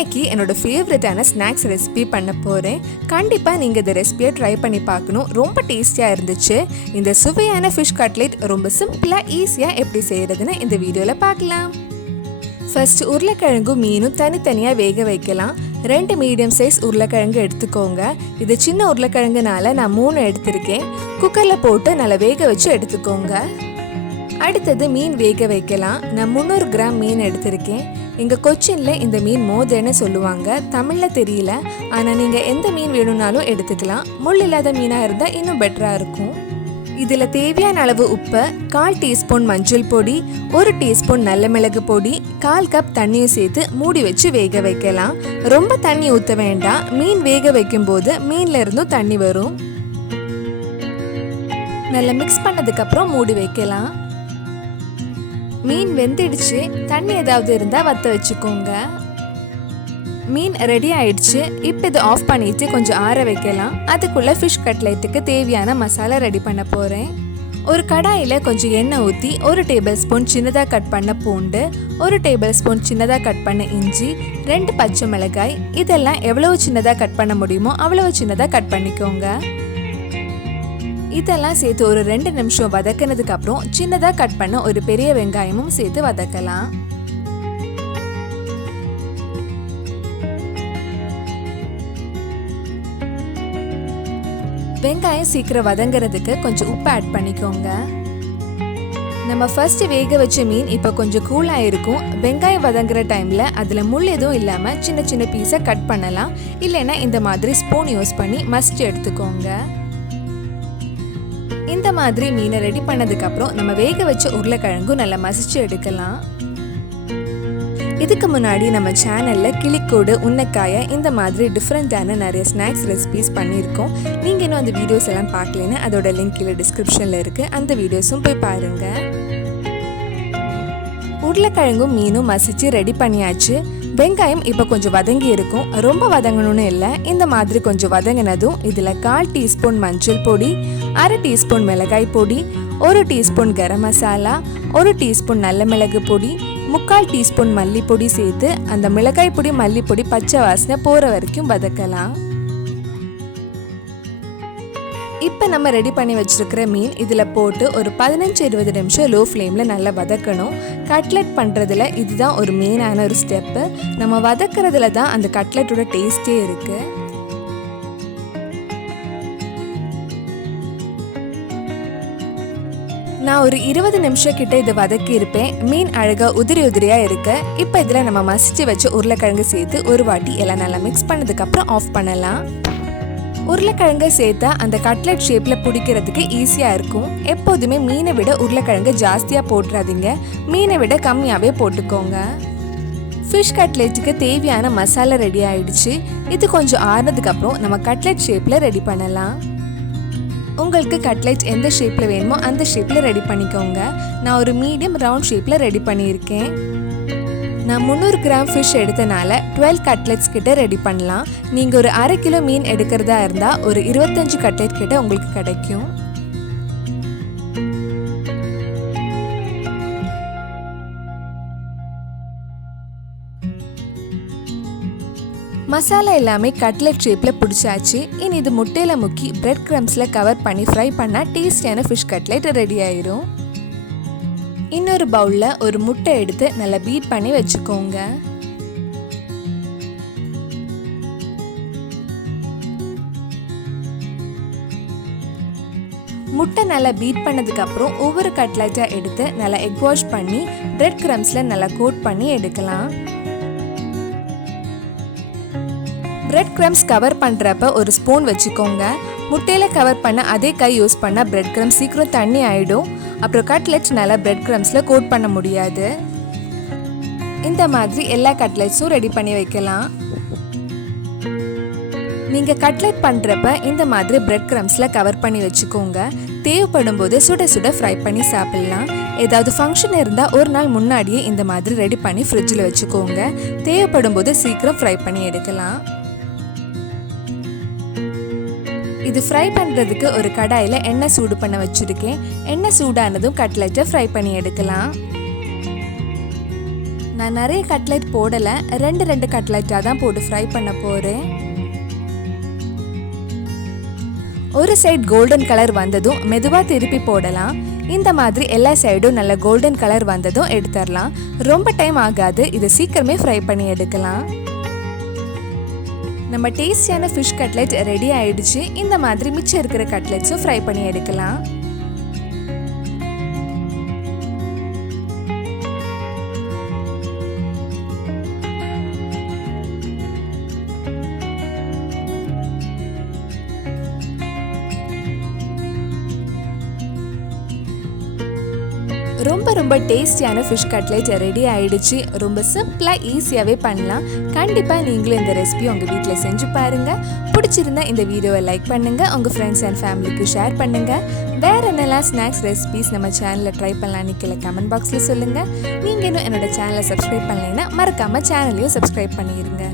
இன்னைக்கு என்னோட ஃபேவரட்டான ஸ்நாக்ஸ் ரெசிபி பண்ண போகிறேன். கண்டிப்பாக நீங்கள் இந்த ரெசிபியை ட்ரை பண்ணி பார்க்கணும். ரொம்ப டேஸ்டியாக இருந்துச்சு. இந்த சுவையான ஃபிஷ் கட்லெட் ரொம்ப சிம்பிளாக ஈஸியாக எப்படி செய்கிறதுன்னு இந்த வீடியோவில் பார்க்கலாம். ஃபர்ஸ்ட் உருளைக்கிழங்கும் மீனும் தனித்தனியாக வேக வைக்கலாம். 2 மீடியம் சைஸ் உருளைக்கிழங்கு எடுத்துக்கோங்க. இது சின்ன உருளைக்கிழங்குனால நான் 3 எடுத்திருக்கேன். குக்கரில் போட்டு நல்லா வேக வச்சு எடுத்துக்கோங்க. அடுத்தது மீன் வேக வைக்கலாம். நான் 300 கிராம் மீன் எடுத்திருக்கேன். எங்கள் கொச்சினில் இந்த மீன் மோதன்னு சொல்லுவாங்க. தமிழில் தெரியல, ஆனால் நீங்கள் எந்த மீன் வேணும்னாலும் எடுத்துக்கலாம். முள் இல்லாத மீனாக இருந்தால் இன்னும் பெட்டராக இருக்கும். இதில் தேவையான அளவு உப்பு, 1/4 டீஸ்பூன் மஞ்சள் பொடி, 1 டீஸ்பூன் நல்ல மிளகு பொடி, 1/4 கப் தண்ணியும் சேர்த்து மூடி வச்சு வேக வைக்கலாம். ரொம்ப தண்ணி ஊற்ற வேண்டாம். மீன் வேக வைக்கும்போது மீன்ல இருந்தும் தண்ணி வரும். நல்லா மிக்ஸ் பண்ணதுக்கப்புறம் மூடி வைக்கலாம். மீன் வெந்துடுச்சு. தண்ணி ஏதாவது இருந்தால் வற்ற வச்சுக்கோங்க. மீன் ரெடி ஆயிடுச்சு. இப்போ இதை ஆஃப் பண்ணிட்டு கொஞ்சம் ஆற வைக்கலாம். அதுக்குள்ள ஃபிஷ் கட்லெட்டுக்கு தேவையான மசாலா ரெடி பண்ண போகிறேன். ஒரு கடாயில் கொஞ்சம் எண்ணெய் ஊற்றி 1 டேபிள் ஸ்பூன் சின்னதாக கட் பண்ண பூண்டு, 1 டேபிள் ஸ்பூன் சின்னதாக கட் பண்ண இஞ்சி, 2 பச்சை மிளகாய், இதெல்லாம் எவ்வளவு சின்னதாக கட் பண்ண முடியுமோ அவ்வளவு சின்னதாக கட் பண்ணிக்கோங்க. இதெல்லாம் சேர்த்து ஒரு 2 நிமிஷம் வதக்கினதுக்கு அப்புறம் சின்னதாக கட் பண்ண ஒரு பெரிய வெங்காயமும் சேர்த்து வதக்கலாம். வெங்காயம் சீக்கிரம் வதங்கிறதுக்கு கொஞ்சம் உப்பு ஆட் பண்ணிக்கோங்க. நம்ம ஃபர்ஸ்ட் வேக வச்ச மீன் இப்போ கொஞ்சம் கூலாக இருக்கும். வெங்காயம் வதங்குற டைமில் அதில் முள் எதுவும் இல்லாமல் சின்ன சின்ன பீஸை கட் பண்ணலாம். இல்லைன்னா இந்த மாதிரி ஸ்பூன் யூஸ் பண்ணி மசிச்சு எடுத்துக்கோங்க. இந்த மாதிரி மீனை ரெடி பண்ணதுக்கப்புறம் நம்ம வேக வச்ச உருளைக்கிழங்கும் நல்லா மசிச்சு எடுக்கலாம். இதுக்கு முன்னாடி நம்ம சேனலில் கிளிக்கூடு, உன்னைக்காயை இந்த மாதிரி டிஃப்ரெண்ட்டான நிறைய ஸ்நாக்ஸ் ரெசிபிஸ் பண்ணியிருக்கோம். நீங்கள் இன்னும் அந்த வீடியோஸ் எல்லாம் பார்க்கலன்னா அதோட லிங்க் கீழே டிஸ்கிரிப்ஷனில் இருக்குது. அந்த வீடியோஸும் போய் பாருங்கள். உருளைக்கிழங்கும் மீனும் மசிச்சு ரெடி பண்ணியாச்சு. வெங்காயம் இப்போ கொஞ்சம் வதங்கி இருக்கும். ரொம்ப வதங்கணும்னு இல்லை. இந்த மாதிரி கொஞ்சம் வதங்கினதும் இதில் 1/4 டீஸ்பூன் மஞ்சள் பொடி, 1/2 டீஸ்பூன் மிளகாய் பொடி, 1 டீஸ்பூன் கரம் மசாலா, 1 டீஸ்பூன் நல்ல மிளகு பொடி, 3/4 டீஸ்பூன் மல்லிப்பொடி சேர்த்து அந்த மிளகாய் பொடி மல்லிப்பொடி பச்சை வாசனை போகிற வரைக்கும் வதக்கலாம். இப்போ நம்ம ரெடி பண்ணி வச்சிருக்கிற மீன் இதில் போட்டு ஒரு 15-20 நிமிஷம் லோ ஃப்ளேமில் நல்லா வதக்கணும். கட்லெட் பண்ணுறதுல இதுதான் ஒரு மெயினான ஒரு ஸ்டெப்பு. நம்ம வதக்கிறதுல தான் அந்த கட்லெட்டோட டேஸ்டே இருக்குது. நான் ஒரு 20 நிமிஷம் கிட்ட இதை வதக்கி இருப்பேன். மீன் அழகாக உதிரி உதிரியாக இருக்கு. இப்போ இதில் நம்ம மசிச்சு வச்சு உருளைக்கிழங்கு சேர்த்து ஒரு வாட்டி எல்லாம் நல்லா மிக்ஸ் பண்ணதுக்கப்புறம் ஆஃப் பண்ணலாம். உருளைக்கிழங்கு சேர்த்தா அந்த கட்லெட் ஷேப்பில் பிடிக்கிறதுக்கு ஈஸியாக இருக்கும். எப்போதுமே மீனை விட உருளைக்கிழங்கு ஜாஸ்தியாக போட்டுறாதீங்க. மீனை விட கம்மியாகவே போட்டுக்கோங்க. ஃபிஷ் கட்லெட்டுக்கு தேவையான மசாலா ரெடி ஆயிடுச்சு. இது கொஞ்சம் ஆறுனதுக்கப்புறம் நம்ம கட்லெட் ஷேப்பில் ரெடி பண்ணலாம். உங்களுக்கு கட்லெட் எந்த ஷேப்பில் வேணுமோ அந்த ஷேப்பில் ரெடி பண்ணிக்கோங்க. நான் ஒரு மீடியம் ரவுண்ட் ஷேப்பில் ரெடி பண்ணியிருக்கேன். நான் 300 கிராம் ஃபிஷ் எடுத்தனால 12 கட்லெட்ஸ் கிட்ட ரெடி பண்ணலாம். நீங்கள் ஒரு 1/2 கிலோ மீன் எடுக்கிறதா இருந்தால் ஒரு 25 கட்லெட் கிட்ட உங்களுக்கு கிடைக்கும். மசாலா எல்லாமே கட்லெட் ஷேப்பில் பிடிச்சாச்சு. இனி இது முட்டையில் முக்கி பிரெட் கிரம்ஸில் கவர் பண்ணி ஃப்ரை பண்ணால் டேஸ்டியான ஃபிஷ் கட்லெட் ரெடி ஆயிரும். இன்னொரு பவுலில் ஒரு முட்டை எடுத்து நல்லா பீட் பண்ணி வச்சுக்கோங்க. முட்டை நல்லா பீட் பண்ணதுக்கப்புறம் ஒவ்வொரு கட்லெட்டாக எடுத்து நல்லா எக் வாஷ் பண்ணி பிரெட் கிரம்ஸில் நல்லா கோட் பண்ணி எடுக்கலாம். பிரெட் கிரம்ஸ் கவர் பண்ணுறப்ப ஒரு ஸ்பூன் வச்சுக்கோங்க. முட்டையில் கவர் பண்ண அதே கை யூஸ் பண்ணால் பிரெட் கிரம்ஸ் சீக்கிரம் தண்ணி ஆகிடும். அப்புறம் கட்லெட்ஸ் நல்லா பிரெட் கிரம்ஸில் கோட் பண்ண முடியாது. இந்த மாதிரி எல்லா கட்லெட்ஸும் ரெடி பண்ணி வைக்கலாம். நீங்கள் கட்லெட் பண்ணுறப்ப இந்த மாதிரி பிரெட் கிரம்ஸில் கவர் பண்ணி வச்சுக்கோங்க. தேவைப்படும் போது சுட சுட ஃப்ரை பண்ணி சாப்பிட்லாம். ஏதாவது ஃபங்க்ஷன் இருந்தால் ஒரு நாள் முன்னாடியே இந்த மாதிரி ரெடி பண்ணி ஃப்ரிட்ஜில் வச்சுக்கோங்க. தேவைப்படும் போது சீக்கிரம் ஃப்ரை பண்ணி எடுக்கலாம். இது ஃப்ரை பண்ணுறதுக்கு ஒரு கடாயில் எண்ணெய் சூடு பண்ண வச்சுருக்கேன். எண்ணெய் சூடானதும் கட்லெட்டை ஃப்ரை பண்ணி எடுக்கலாம். நான் நிறைய கட்லெட் போடலை, ரெண்டு கட்லெட்டாக தான் போட்டு ஃப்ரை பண்ண போகிறேன். ஒரு சைடு கோல்டன் கலர் வந்ததும் மெதுவாக திருப்பி போடலாம். இந்த மாதிரி எல்லா சைடும் நல்ல கோல்டன் கலர் வந்ததும் எடுத்துடலாம். ரொம்ப டைம் ஆகாது, இதை சீக்கிரமே ஃப்ரை பண்ணி எடுக்கலாம். நம்ம டேஸ்டியான ஃபிஷ் கட்லெட் ரெடி ஆயிடுச்சு. இந்த மாதிரி மிச்சம் இருக்கிற கட்லெட்ஸும் ஃப்ரை பண்ணி எடுக்கலாம். ரொம்ப டேஸ்டியான ஃபிஷ் கட்லெட் ரெடி ஆயிடுச்சு. ரொம்ப சிம்பிளாக ஈஸியாகவே பண்ணலாம். கண்டிப்பாக நீங்களும் இந்த ரெசிபி உங்கள் வீட்டில் செஞ்சு பாருங்கள். பிடிச்சிருந்தா இந்த வீடியோவை லைக் பண்ணுங்கள், உங்கள் ஃப்ரெண்ட்ஸ் அண்ட் ஃபேமிலிக்கு ஷேர் பண்ணுங்கள். வேறு என்னெல்லாம் ஸ்நாக்ஸ் ரெசிபிஸ் நம்ம சேனலில் ட்ரை பண்ணலான்னு கீழே கமெண்ட் பாக்ஸில் சொல்லுங்கள். நீங்கள் இன்னும் என்னோட சேனலை சப்ஸ்கிரைப் பண்ணலைன்னா மறக்காமல் சேனலையும் சப்ஸ்கிரைப் பண்ணிடுங்க.